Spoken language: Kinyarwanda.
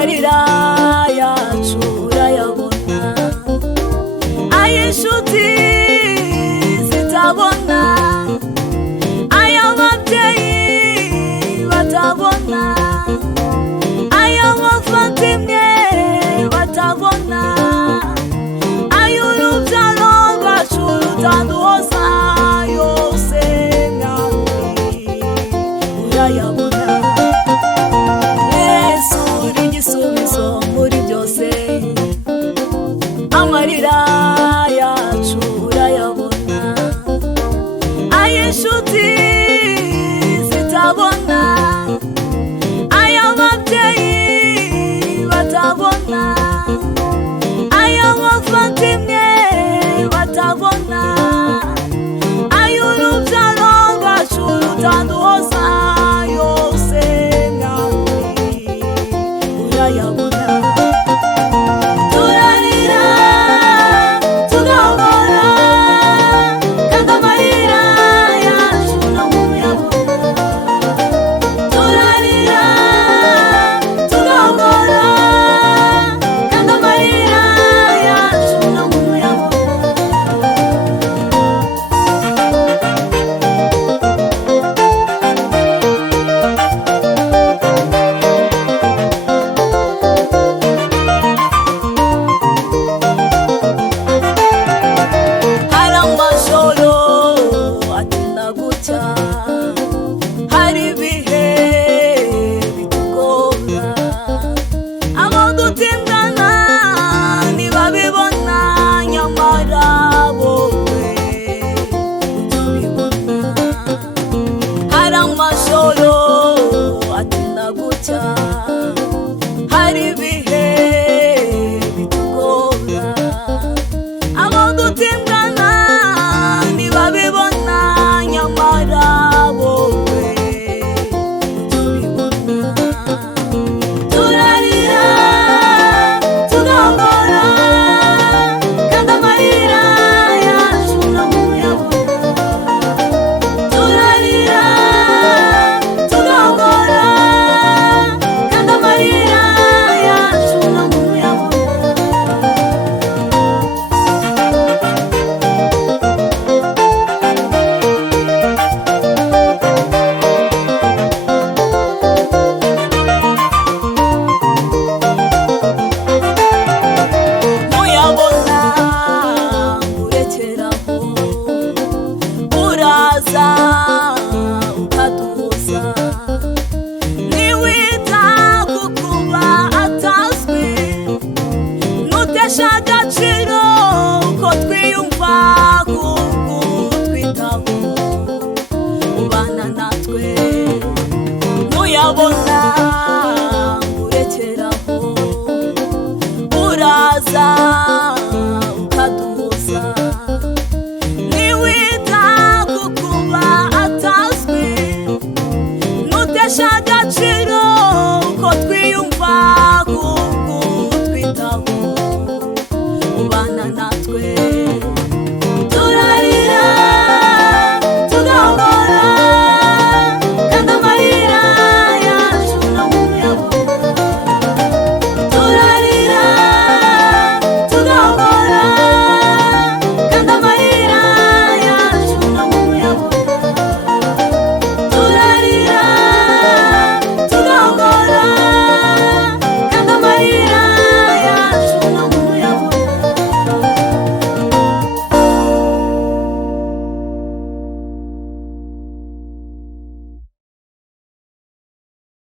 amarira yacu urayabona, ay'inshuti zitabona, ay'ababyeyi batabona, ay'abavandimwe batabona, ay'urubyaro rwacu rutanduhoza, yose mwami urayabona. Yesu uri igisubizo muri byose, amarira yacu urayabona, ay'inshuti zitabona, ay'ababyeyi batabona, ay'abavandimwe batabona, ay'urubyaro rwacu rutanduhoza, yose mwami urayabona. Turarira tugahora, kandi amarira yacu ntamuyabona. Turarira tugahora, kandi amarira yacu ntamuyabona. Hari amajoro atinda gucya, hari ibihe bitugora, abo dutindana ntibabibona, nyamara wowe ujya ubibona. Hari amajoro atinda gucya, hari ibihe bitugora, abo dutindana ntibabibona, nyamara wowe ujya ubibona. Turarira tugahora, kandi amarira yacu ntamuyabona. Turarira tugahora, kandi amarira yacu ntamuyabona. Muyabona urekeraho, uraza ukaduhuza, ntiwita ku kuba atazwi, nuteshaka